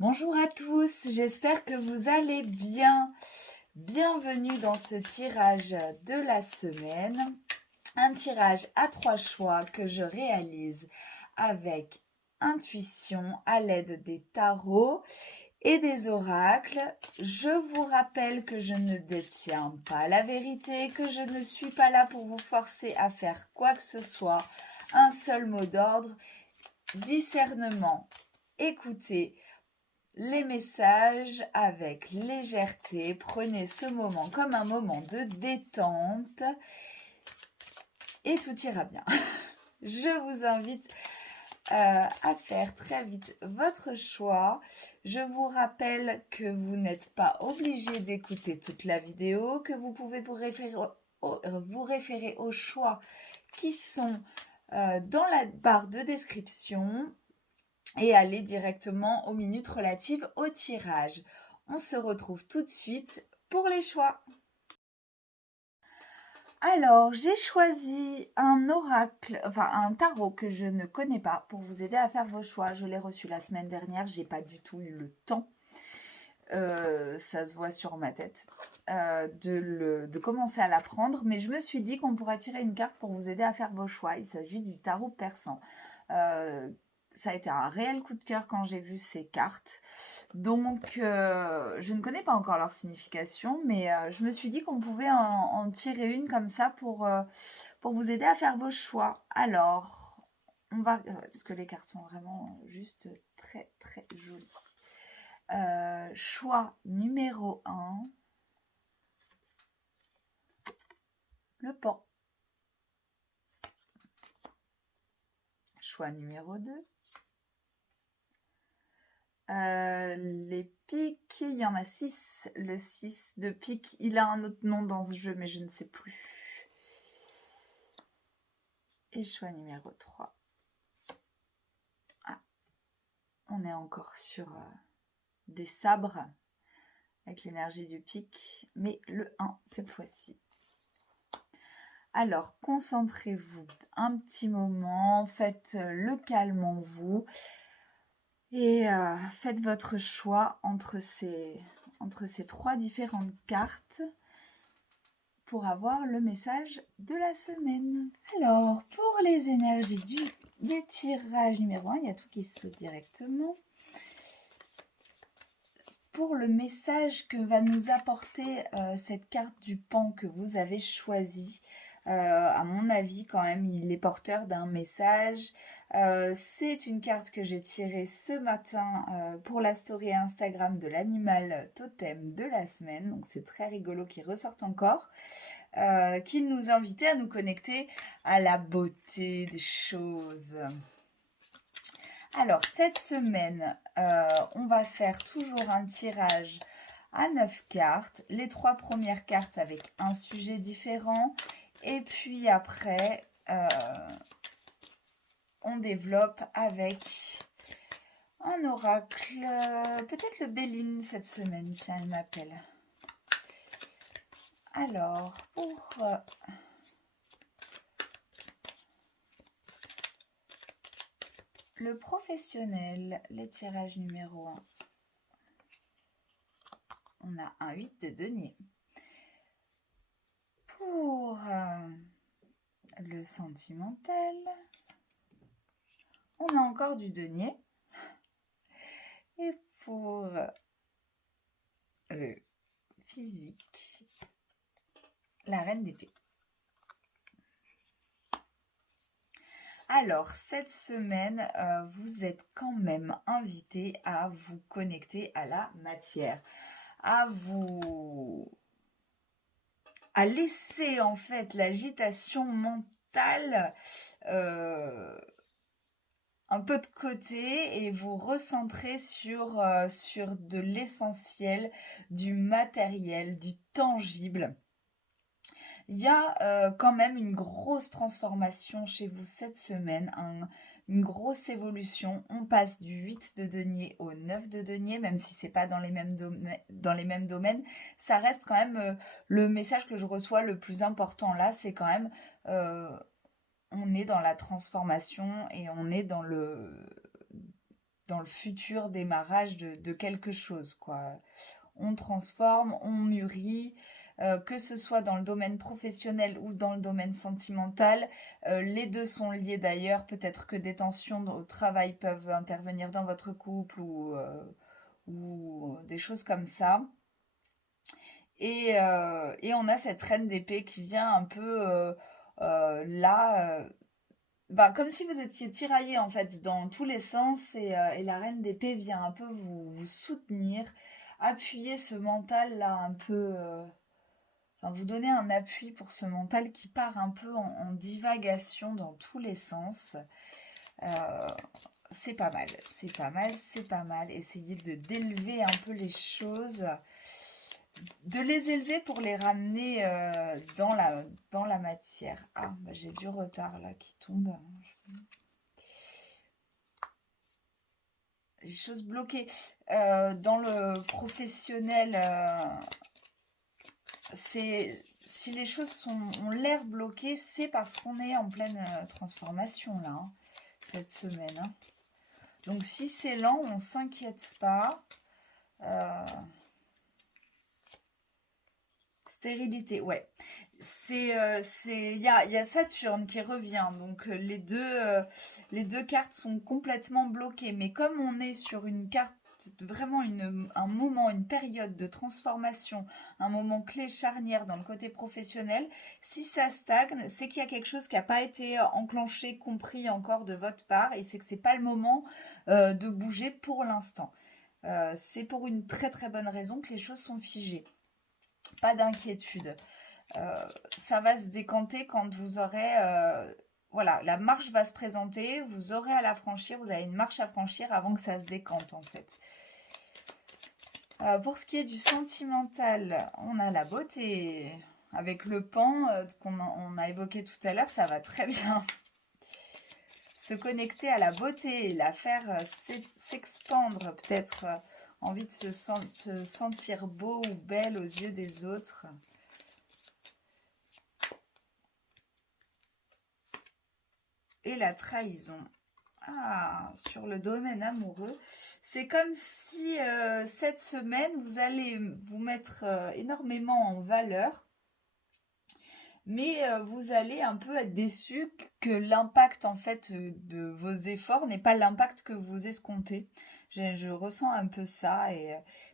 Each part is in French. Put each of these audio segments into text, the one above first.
Bonjour à tous, j'espère que vous allez bien. Bienvenue dans ce tirage de la semaine. Un tirage à 3 choix que je réalise avec intuition à l'aide des tarots et des oracles. Je vous rappelle que je ne détiens pas la vérité, que je ne suis pas là pour vous forcer à faire quoi que ce soit. Un seul mot d'ordre, discernement. Écoutez les messages avec légèreté. Prenez ce moment comme un moment de détente et tout ira bien. Je vous invite à faire très vite votre choix. Je vous rappelle que vous n'êtes pas obligé d'écouter toute la vidéo, que vous pouvez vous référer aux choix qui sont dans la barre de description et aller directement aux minutes relatives au tirage. On se retrouve tout de suite pour les choix. Alors, j'ai choisi un oracle, enfin un tarot que je ne connais pas pour vous aider à faire vos choix. Je l'ai reçu la semaine dernière, j'ai pas du tout eu le temps, ça se voit sur ma tête, de commencer à l'apprendre, mais je me suis dit qu'on pourrait tirer une carte pour vous aider à faire vos choix. Il s'agit du tarot persan. Ça a été un réel coup de cœur quand j'ai vu ces cartes. Donc, je ne connais pas encore leur signification, mais je me suis dit qu'on pouvait en tirer une comme ça pour vous aider à faire vos choix. Alors, on va, parce que les cartes sont vraiment juste très très jolies. Choix numéro 1, le pan. Choix numéro 2, les piques, il y en a 6. Le 6 de pique, il a un autre nom dans ce jeu, mais je ne sais plus. Et choix numéro 3. Ah, on est encore sur des sabres avec l'énergie du pique, mais le 1 cette fois-ci. Alors, concentrez-vous un petit moment, faites le calme en vous. Et faites votre choix entre ces 3 différentes cartes pour avoir le message de la semaine. Alors, pour les énergies du tirage numéro 1, il y a tout qui se saute directement. Pour le message que va nous apporter cette carte du pan que vous avez choisie, à mon avis, quand même, il est porteur d'un message. C'est une carte que j'ai tirée ce matin pour la story Instagram de l'animal totem de la semaine. Donc, c'est très rigolo qu'il ressorte encore. Qui nous invitait à nous connecter à la beauté des choses. Alors, cette semaine, on va faire toujours un tirage à 9 cartes. Les 3 premières cartes avec un sujet différent. Et puis après, on développe avec un oracle, peut-être le Béline cette semaine, si elle m'appelle. Alors, pour le professionnel, les tirages numéro 1, on a un 8 de denier. Pour le sentimental, on a encore du denier. Et pour le physique, la reine d'épée. Alors, cette semaine, vous êtes quand même invité à vous connecter à la matière, à laisser en fait l'agitation mentale un peu de côté et vous recentrer sur de l'essentiel, du matériel, du tangible. Il y a quand même une grosse transformation chez vous cette semaine, une grosse évolution. On passe du 8 de denier au 9 de denier, même si c'est pas dans les mêmes domaines. Ça reste quand même le message que je reçois le plus important là, c'est quand même on est dans la transformation et on est dans dans le futur démarrage de quelque chose, quoi. On transforme, on mûrit, que ce soit dans le domaine professionnel ou dans le domaine sentimental. Les deux sont liés d'ailleurs. Peut-être que des tensions au travail peuvent intervenir dans votre couple ou des choses comme ça. Et on a cette reine d'épée qui vient un peu là, bah, comme si vous étiez tiraillé en fait dans tous les sens et la reine d'épée vient un peu vous soutenir, appuyer ce mental là un peu, enfin, vous donner un appui pour ce mental qui part un peu en divagation dans tous les sens. Euh, c'est pas mal, c'est pas mal, c'est pas mal. Essayez d'élever un peu les choses, de les élever pour les ramener dans la matière. Ah, bah, j'ai du retard là qui tombe. Les choses bloquées. Dans le professionnel, si les choses ont l'air bloquées, c'est parce qu'on est en pleine transformation là, hein, cette semaine, hein. Donc si c'est lent, on s'inquiète pas. Stérilité, ouais. Il y a Saturne qui revient, donc les deux cartes sont complètement bloquées. Mais comme on est sur une carte, vraiment un moment, une période de transformation, un moment clé charnière dans le côté professionnel, si ça stagne, c'est qu'il y a quelque chose qui n'a pas été enclenché, compris encore de votre part, et c'est que c'est pas le moment de bouger pour l'instant. C'est pour une très très bonne raison que les choses sont figées. Pas d'inquiétude. Ça va se décanter quand vous aurez... voilà, la marche va se présenter, vous aurez à la franchir, vous avez une marche à franchir avant que ça se décante en fait. Pour ce qui est du sentimental, on a la beauté. Avec le pan qu'on a évoqué tout à l'heure, ça va très bien. Se connecter à la beauté, la faire s'expandre, peut-être envie de se sentir beau ou belle aux yeux des autres. Et la trahison. Ah, sur le domaine amoureux, c'est comme si cette semaine, vous allez vous mettre énormément en valeur, mais vous allez un peu être déçu que l'impact en fait de vos efforts n'est pas l'impact que vous escomptez. Je ressens un peu ça,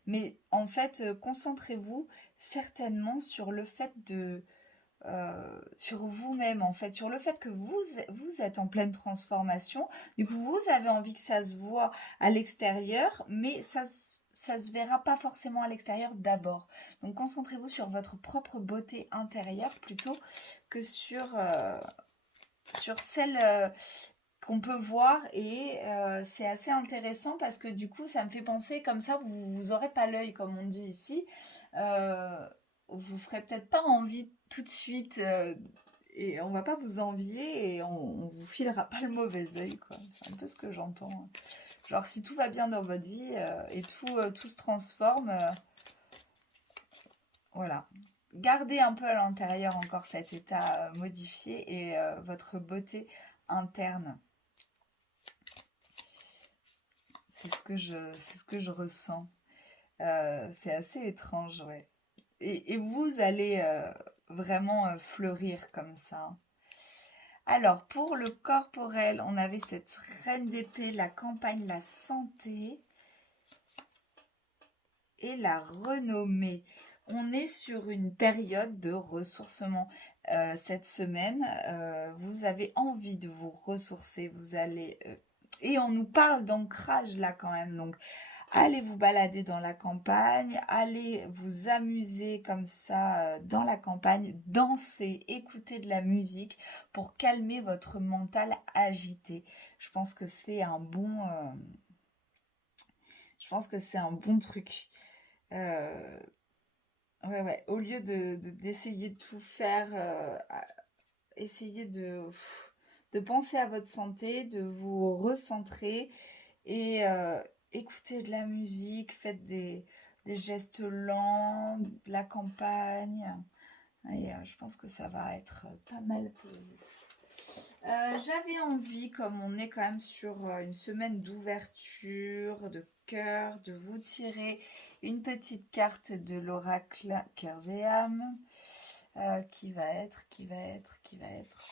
mais en fait, concentrez-vous certainement sur le fait sur vous-même en fait, sur le fait que vous êtes en pleine transformation. Du coup, vous avez envie que ça se voit à l'extérieur, mais ça se verra pas forcément à l'extérieur d'abord. Donc, concentrez-vous sur votre propre beauté intérieure plutôt que sur celle qu'on peut voir. Et c'est assez intéressant parce que du coup, ça me fait penser comme ça, vous aurez pas l'œil comme on dit ici. Vous ferez peut-être pas envie tout de suite et on va pas vous envier et on vous filera pas le mauvais œil, quoi. C'est un peu ce que j'entends. Genre si tout va bien dans votre vie et tout se transforme, voilà. Gardez un peu à l'intérieur encore cet état modifié et votre beauté interne. C'est ce que je ressens. C'est assez étrange, ouais. Et vous allez vraiment fleurir comme ça. Alors, pour le corporel, on avait cette reine d'épée, la campagne, la santé et la renommée. On est sur une période de ressourcement. Cette semaine, vous avez envie de vous ressourcer. Vous allez... et on nous parle d'ancrage là quand même. Donc, allez vous balader dans la campagne, allez vous amuser comme ça dans la campagne, danser, écouter de la musique pour calmer votre mental agité. Je pense que c'est un bon, truc. Ouais. Au lieu d'essayer de tout faire, essayez de penser à votre santé, de vous recentrer et écoutez de la musique, faites des gestes lents, de la campagne. Et je pense que ça va être pas mal pour vous. J'avais envie, comme on est quand même sur une semaine d'ouverture, de cœur, de vous tirer une petite carte de l'oracle Cœurs et âmes, qui va être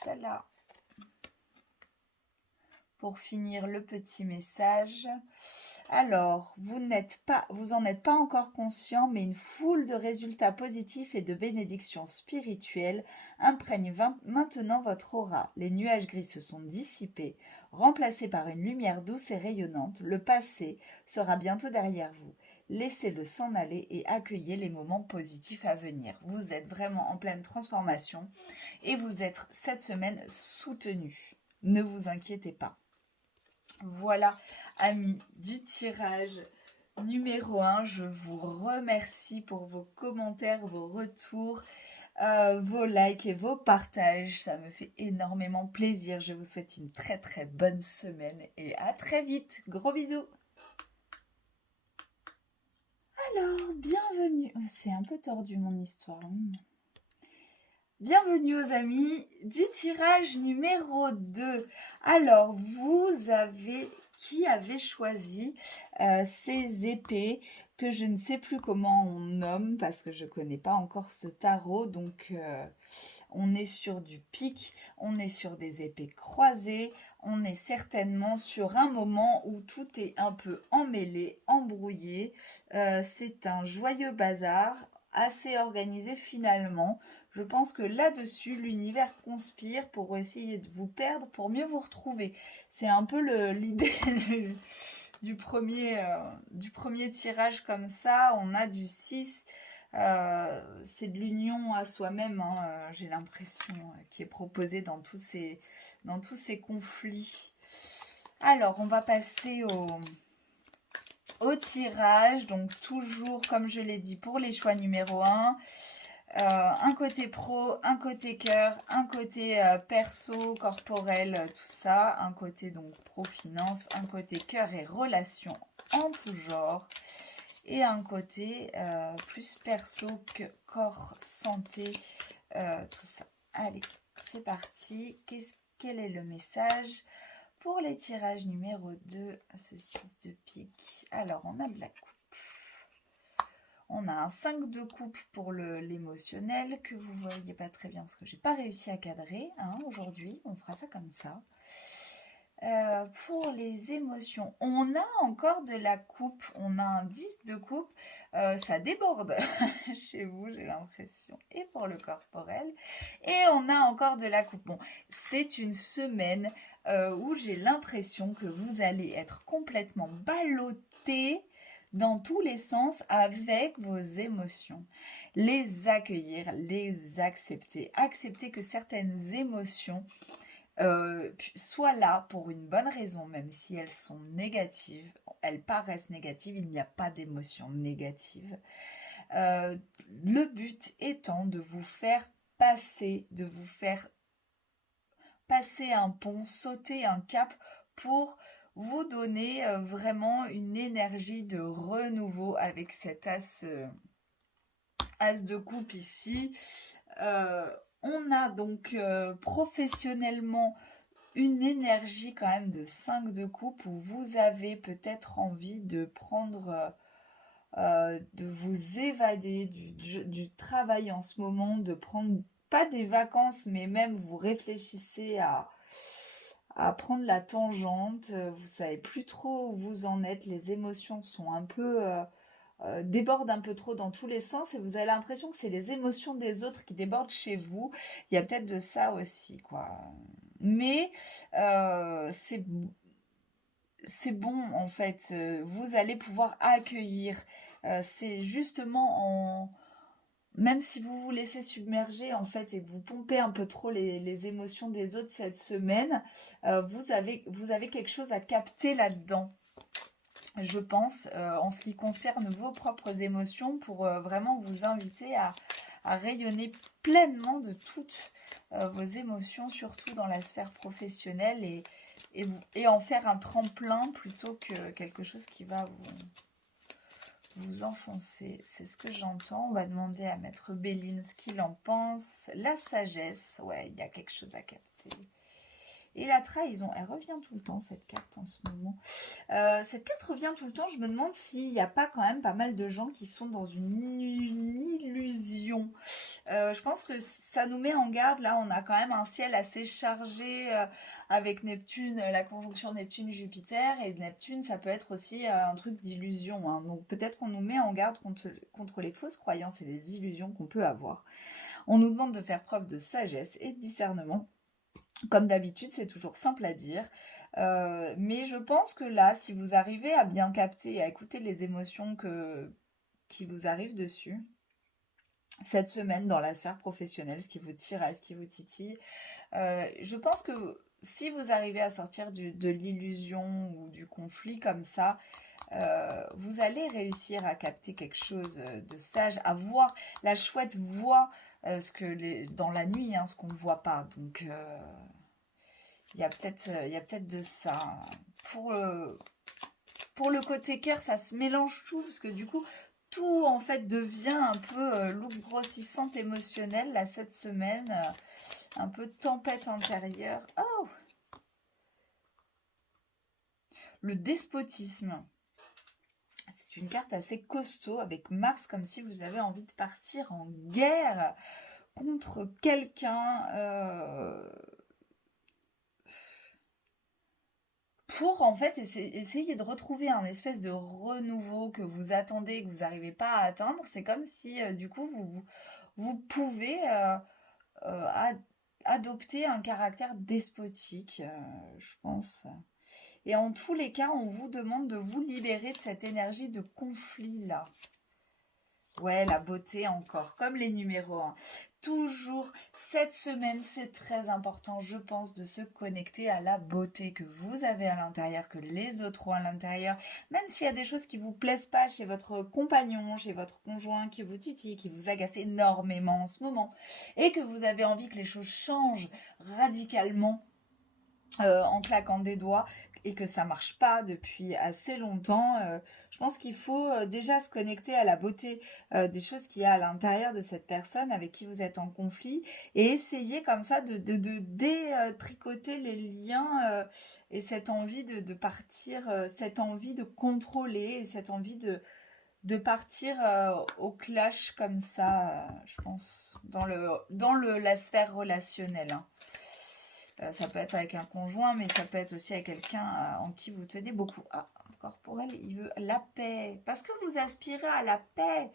celle-là. Pour finir le petit message. Alors, vous en êtes pas encore conscient, mais une foule de résultats positifs et de bénédictions spirituelles imprègne maintenant votre aura. Les nuages gris se sont dissipés, remplacés par une lumière douce et rayonnante. Le passé sera bientôt derrière vous. Laissez-le s'en aller et accueillez les moments positifs à venir. Vous êtes vraiment en pleine transformation et vous êtes cette semaine soutenu. Ne vous inquiétez pas. Voilà, amis du tirage numéro 1, je vous remercie pour vos commentaires, vos retours, vos likes et vos partages. Ça me fait énormément plaisir. Je vous souhaite une très très bonne semaine et à très vite. Gros bisous. Alors, bienvenue. C'est un peu tordu mon histoire. Bienvenue aux amis du tirage numéro 2. Alors, qui avez choisi ces épées que je ne sais plus comment on nomme parce que je ne connais pas encore ce tarot. Donc, on est sur du pic, on est sur des épées croisées, on est certainement sur un moment où tout est un peu emmêlé, embrouillé. C'est un joyeux bazar, assez organisé finalement. Je pense que là-dessus, l'univers conspire pour essayer de vous perdre, pour mieux vous retrouver. C'est un peu l'idée du premier tirage comme ça. On a du 6. C'est de l'union à soi-même, hein, j'ai l'impression, qui est proposée dans tous ces conflits. Alors, on va passer au tirage. Donc, toujours, comme je l'ai dit, pour les choix numéro 1. Un côté pro, un côté cœur, un côté perso, corporel, tout ça. Un côté donc pro-finance, un côté cœur et relations en tout genre. Et un côté plus perso que corps, santé, tout ça. Allez, c'est parti. Quel est le message pour les tirages numéro 2, ce 6 de pique? Alors, on a de la coupe. On a un 5 de coupe pour l'émotionnel que vous ne voyez pas très bien parce que je n'ai pas réussi à cadrer aujourd'hui. On fera ça comme ça. Pour les émotions, on a encore de la coupe. On a un 10 de coupe. Ça déborde chez vous, j'ai l'impression. Et pour le corporel. Et on a encore de la coupe. Bon, c'est une semaine où j'ai l'impression que vous allez être complètement ballotté dans tous les sens avec vos émotions. Les accueillir, les accepter. Accepter que certaines émotions soient là pour une bonne raison, même si elles sont négatives. Elles paraissent négatives, il n'y a pas d'émotions négatives. Le but étant de vous faire passer, un pont, sauter un cap pour vous donner vraiment une énergie de renouveau avec cet as de coupe ici. On a donc professionnellement une énergie quand même de 5 de coupe où vous avez peut-être envie de prendre, de vous évader du travail en ce moment, de prendre pas des vacances, mais même vous réfléchissez à prendre la tangente, vous savez plus trop où vous en êtes, les émotions sont un peu débordent un peu trop dans tous les sens et vous avez l'impression que c'est les émotions des autres qui débordent chez vous. Il y a peut-être de ça aussi, quoi. Mais c'est bon en fait, vous allez pouvoir accueillir. C'est justement même si vous vous laissez submerger en fait et que vous pompez un peu trop les émotions des autres cette semaine, vous avez quelque chose à capter là-dedans, je pense, en ce qui concerne vos propres émotions, pour vraiment vous inviter à rayonner pleinement de toutes vos émotions, surtout dans la sphère professionnelle, et en faire un tremplin plutôt que quelque chose qui va vous enfoncer. C'est ce que j'entends. On va demander à Maître Béline ce qu'il en pense. La sagesse, ouais, il y a quelque chose à capter. Et la trahison, elle revient tout le temps, cette carte, en ce moment. Cette carte revient tout le temps. Je me demande s'il n'y a pas quand même pas mal de gens qui sont dans une illusion. Je pense que ça nous met en garde. Là, on a quand même un ciel assez chargé avec Neptune, la conjonction Neptune-Jupiter. Et Neptune, ça peut être aussi un truc d'illusion, hein. Donc peut-être qu'on nous met en garde contre les fausses croyances et les illusions qu'on peut avoir. On nous demande de faire preuve de sagesse et de discernement. Comme d'habitude, c'est toujours simple à dire. Mais je pense que là, si vous arrivez à bien capter et à écouter les émotions qui vous arrivent dessus, cette semaine dans la sphère professionnelle, ce qui vous tire, ce qui vous titille, je pense que si vous arrivez à sortir de l'illusion ou du conflit comme ça, vous allez réussir à capter quelque chose de sage, à voir. La chouette voit dans la nuit, hein, ce qu'on ne voit pas. Donc, il y a peut-être de ça. Pour le côté cœur, ça se mélange tout, parce que du coup, tout en fait devient un peu loupe grossissante émotionnelle, là, cette semaine. Un peu tempête intérieure. Oh! Le despotisme. C'est une carte assez costaud avec Mars, comme si vous avez envie de partir en guerre contre quelqu'un pour en fait essayer de retrouver un espèce de renouveau que vous attendez, que vous n'arrivez pas à atteindre. C'est comme si du coup vous pouvez adopter un caractère despotique, je pense. Et en tous les cas, on vous demande de vous libérer de cette énergie de conflit-là. Ouais, la beauté encore, comme les numéros 1. Toujours, cette semaine, c'est très important, je pense, de se connecter à la beauté que vous avez à l'intérieur, que les autres ont à l'intérieur. Même s'il y a des choses qui ne vous plaisent pas chez votre compagnon, chez votre conjoint, qui vous titille, qui vous agace énormément en ce moment, et que vous avez envie que les choses changent radicalement, en claquant des doigts, et que ça marche pas depuis assez longtemps, je pense qu'il faut déjà se connecter à la beauté des choses qu'il y a à l'intérieur de cette personne avec qui vous êtes en conflit, et essayer comme ça de détricoter les liens, et cette envie de partir, cette envie de contrôler, et cette envie de partir au clash comme ça, je pense, dans la sphère relationnelle, hein. Ça peut être avec un conjoint, mais ça peut être aussi avec quelqu'un en qui vous tenez beaucoup. Ah, corporel, il veut la paix. Parce que vous aspirez à la paix.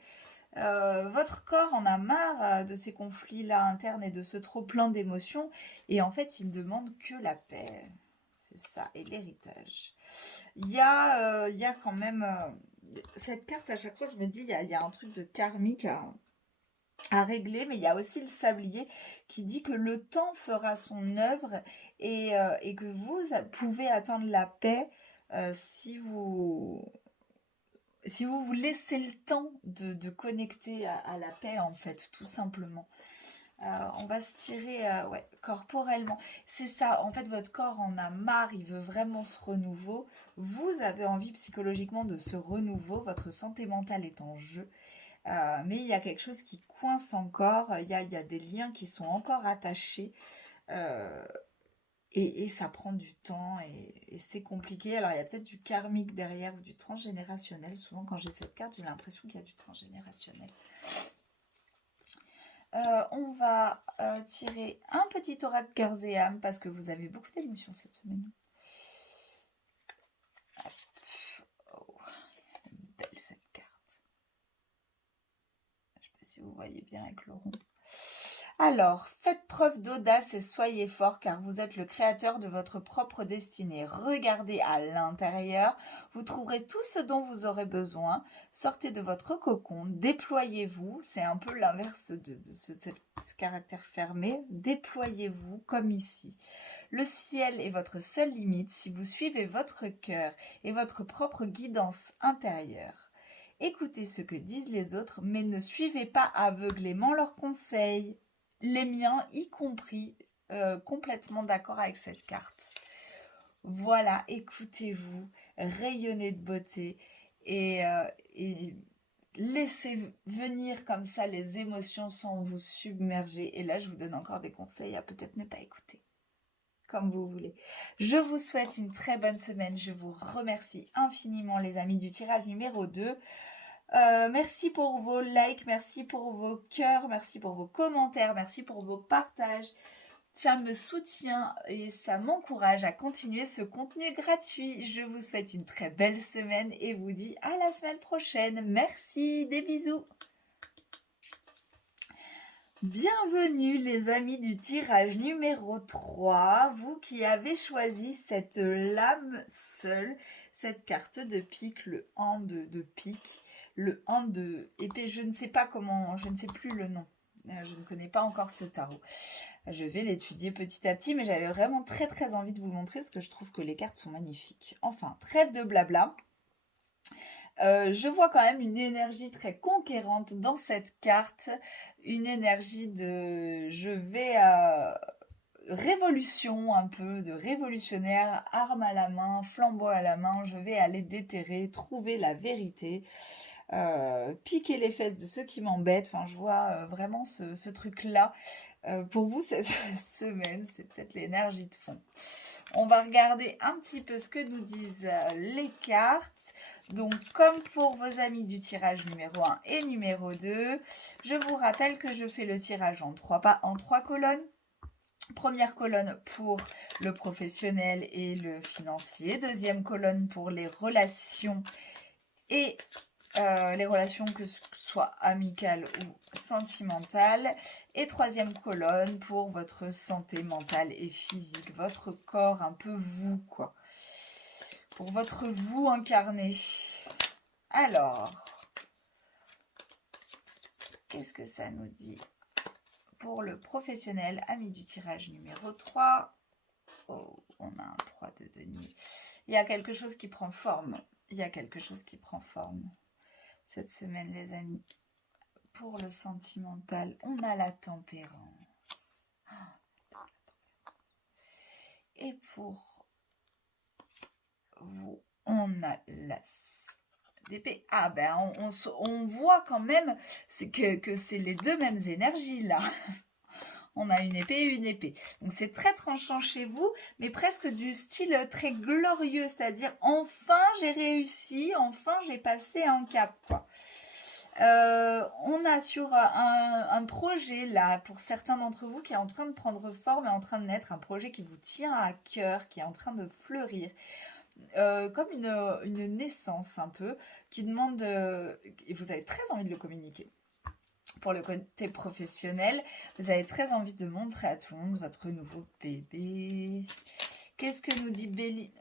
Votre corps en a marre de ces conflits-là internes et de ce trop-plein d'émotions. Et en fait, il ne demande que la paix. C'est ça, et l'héritage. Il y a quand même... cette carte, à chaque fois, je me dis, il y a un truc de karmique à régler, mais il y a aussi le sablier qui dit que le temps fera son œuvre, et que vous pouvez atteindre la paix si vous vous laissez le temps de connecter à la paix, en fait, tout simplement. On va se tirer ouais, corporellement. C'est ça, en fait, votre corps en a marre, il veut vraiment ce renouveau. Vous avez envie psychologiquement de ce renouveau, votre santé mentale est en jeu. Mais il y a quelque chose qui coince encore, il y a des liens qui sont encore attachés, euh, et ça prend du temps, et c'est compliqué. Alors il y a peut-être du karmique derrière ou du transgénérationnel. Souvent quand j'ai cette carte, j'ai l'impression qu'il y a du transgénérationnel. On va tirer un petit oracle cœurs et âmes parce que vous avez beaucoup d'émotions cette semaine. Oh, belle cette carte. Je ne sais pas si vous voyez bien avec le rond. Alors, faites preuve d'audace et soyez fort car vous êtes le créateur de votre propre destinée. Regardez à l'intérieur, vous trouverez tout ce dont vous aurez besoin. Sortez de votre cocon, déployez-vous. C'est un peu l'inverse de ce caractère fermé. Déployez-vous comme ici. Le ciel est votre seule limite si vous suivez votre cœur et votre propre guidance intérieure. Écoutez ce que disent les autres, mais ne suivez pas aveuglément leurs conseils. Les miens y compris, complètement d'accord avec cette carte. Voilà, écoutez-vous, rayonnez de beauté, et laissez venir comme ça les émotions sans vous submerger. Et là, je vous donne encore des conseils à peut-être ne pas écouter. comme vous voulez. Je vous souhaite une très bonne semaine. Je vous remercie infiniment les amis du tirage numéro 2. Merci pour vos likes, merci pour vos cœurs, merci pour vos commentaires, merci pour vos partages. Ça me soutient et ça m'encourage à continuer ce contenu gratuit. Je vous souhaite une très belle semaine et vous dis à la semaine prochaine. Merci, des bisous. Bienvenue les amis du tirage numéro 3, vous qui avez choisi cette lame seule, cette carte de pique, le 1 de pique, le 1 de épée, je ne sais pas comment, je ne sais plus le nom, je ne connais pas encore ce tarot. Je vais l'étudier petit à petit, mais j'avais vraiment très envie de vous le montrer parce que je trouve que les cartes sont magnifiques. Enfin, trêve de blabla. Je vois quand même une énergie très conquérante dans cette carte, une énergie de je vais révolution un peu, de révolutionnaire, arme à la main, flambeau à la main, je vais aller déterrer, trouver la vérité, piquer les fesses de ceux qui m'embêtent, enfin je vois vraiment ce truc-là. Pour vous cette semaine, c'est peut-être l'énergie de fond. On va regarder un petit peu ce que nous disent les cartes. Donc, comme pour vos amis du tirage numéro 1 et numéro 2, je vous rappelle que je fais le tirage en 3 colonnes. Première colonne pour le professionnel et le financier. Deuxième colonne pour les relations et les relations que ce soit amicales ou sentimentales. Et troisième colonne pour votre santé mentale et physique, votre corps, un peu vous, quoi. Pour votre vous incarné. Alors, qu'est-ce que ça nous dit pour le professionnel, ami du tirage numéro 3? Oh, on a un 3 de denier. Il y a quelque chose qui prend forme. Il y a quelque chose qui prend forme cette semaine, les amis. Pour le sentimental, on a la tempérance. Et pour vous, on a l'as d'épée. Ah ben, on voit quand même que c'est les deux mêmes énergies là. On a une épée et une épée. Donc c'est très tranchant chez vous, mais presque du style très glorieux, c'est-à-dire enfin j'ai réussi, enfin j'ai passé un cap, quoi. On a sur un projet là, pour certains d'entre vous, qui est en train de prendre forme et en train de naître, un projet qui vous tient à cœur, qui est en train de fleurir. Comme une naissance un peu, qui demande, et vous avez très envie de le communiquer. Pour le côté professionnel, vous avez très envie de montrer à tout le monde votre nouveau bébé. Qu'est-ce que nous dit Béline?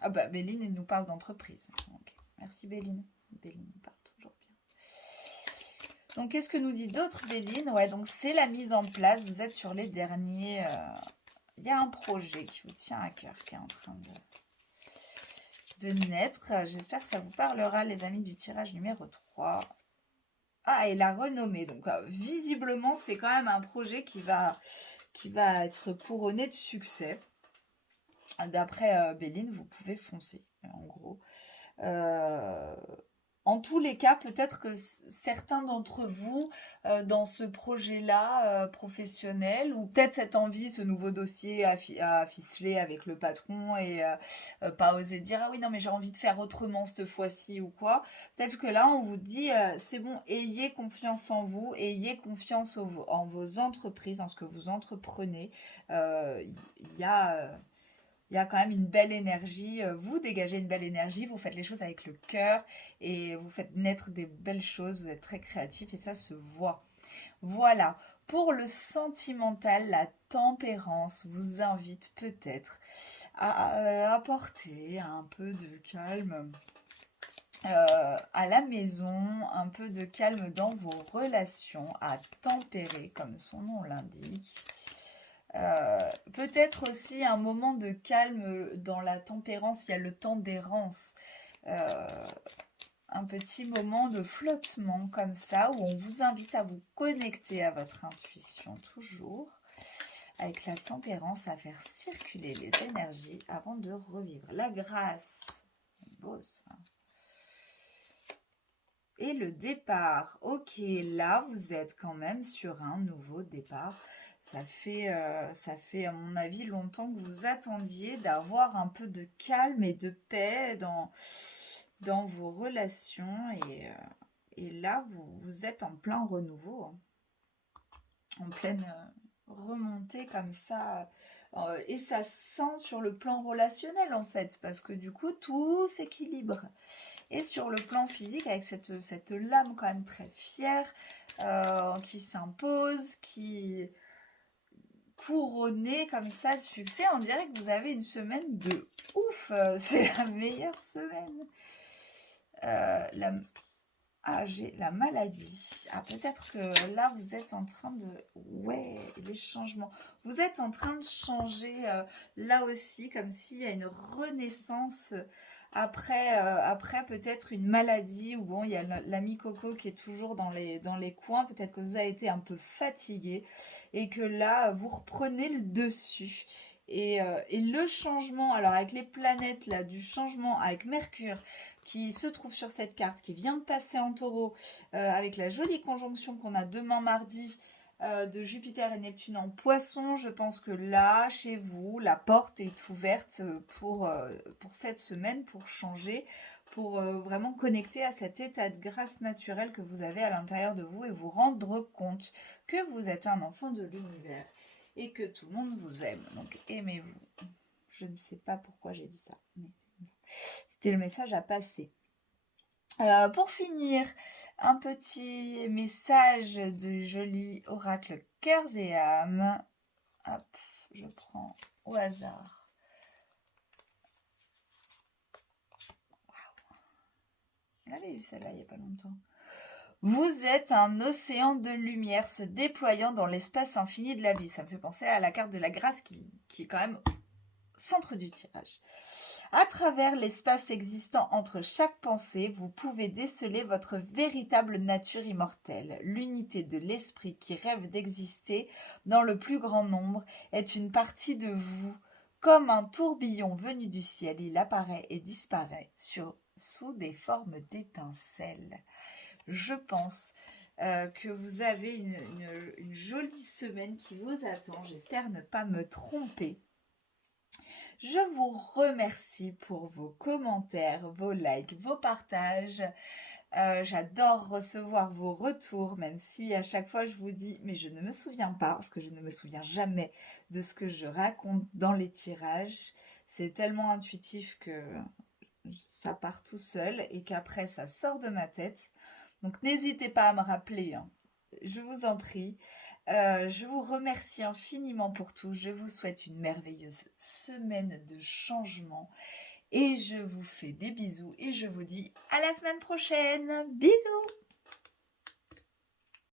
Ah bah Béline, elle nous parle d'entreprise. Okay. Merci Béline. Béline parle toujours bien. Donc qu'est-ce que nous dit d'autre Béline? Ouais, donc c'est la mise en place. Vous êtes sur les derniers. Il y a un projet qui vous tient à cœur, qui est en train de naître. J'espère que ça vous parlera, les amis du tirage numéro 3. Ah, et la renommée. Donc, visiblement, c'est quand même un projet qui va être couronné de succès. D'après Béline, vous pouvez foncer, en gros. En tous les cas, peut-être que certains d'entre vous, dans ce projet-là professionnel, ou peut-être cette envie, ce nouveau dossier à ficeler avec le patron et pas oser dire « Ah oui, non, mais j'ai envie de faire autrement cette fois-ci » ou quoi. Peut-être que là, on vous dit « C'est bon, ayez confiance en vous, ayez confiance en vos entreprises, en ce que vous entreprenez. » Il y a quand même une belle énergie, vous dégagez une belle énergie, vous faites les choses avec le cœur et vous faites naître des belles choses, vous êtes très créatif et ça se voit. Voilà, pour le sentimental, la tempérance vous invite peut-être à apporter un peu de calme à la maison, un peu de calme dans vos relations, à tempérer comme son nom l'indique. Peut-être aussi un moment de calme dans la tempérance, il y a le temps d'errance, un petit moment de flottement comme ça, où on vous invite à vous connecter à votre intuition toujours, avec la tempérance, à faire circuler les énergies avant de revivre. La grâce, beau ça. Et le départ, ok, là vous êtes quand même sur un nouveau départ. Ça fait, à mon avis, longtemps que vous attendiez d'avoir un peu de calme et de paix dans vos relations. Et là, vous êtes en plein renouveau, hein, en pleine remontée comme ça. Et ça se sent sur le plan relationnel, en fait, parce que du coup, tout s'équilibre. Et sur le plan physique, avec cette lame quand même très fière, qui s'impose, qui couronnée comme ça de succès, on dirait que vous avez une semaine de ouf. C'est la meilleure semaine. J'ai la maladie. Ah, peut-être que là, vous êtes en train de... Ouais, les changements. Vous êtes en train de changer là aussi, comme s'il y a une renaissance après peut-être une maladie, ou bon, il y a l'ami Coco qui est toujours dans les coins. Peut-être que vous avez été un peu fatigué et que là, vous reprenez le dessus. Et le changement, alors avec les planètes là, du changement avec Mercure, qui se trouve sur cette carte, qui vient de passer en taureau, avec la jolie conjonction qu'on a demain mardi de Jupiter et Neptune en poisson. Je pense que là, chez vous, la porte est ouverte pour cette semaine, pour changer, pour vraiment connecter à cet état de grâce naturelle que vous avez à l'intérieur de vous et vous rendre compte que vous êtes un enfant de l'univers et que tout le monde vous aime. Donc aimez-vous. Je ne sais pas pourquoi j'ai dit ça, mais c'était le message à passer. Pour finir, un petit message de joli oracle cœurs et âmes. Hop, je prends au hasard. Waouh. On l'avait eu celle-là il n'y a pas longtemps. Vous êtes un océan de lumière se déployant dans l'espace infini de la vie. Ça me fait penser à la carte de la grâce qui est quand même au centre du tirage. À travers l'espace existant entre chaque pensée, vous pouvez déceler votre véritable nature immortelle. L'unité de l'esprit qui rêve d'exister dans le plus grand nombre est une partie de vous. Comme un tourbillon venu du ciel, il apparaît et disparaît sous des formes d'étincelles. Je pense que vous avez une jolie semaine qui vous attend. J'espère ne pas me tromper. Je vous remercie pour vos commentaires, vos likes, vos partages. J'adore recevoir vos retours, même si à chaque fois je vous dis, mais je ne me souviens pas, parce que je ne me souviens jamais de ce que je raconte dans les tirages. C'est tellement intuitif que ça part tout seul et qu'après ça sort de ma tête. Donc n'hésitez pas à me rappeler, hein. Je vous en prie. Je vous remercie infiniment pour tout. Je vous souhaite une merveilleuse semaine de changement. Et je vous fais des bisous et je vous dis à la semaine prochaine. Bisous!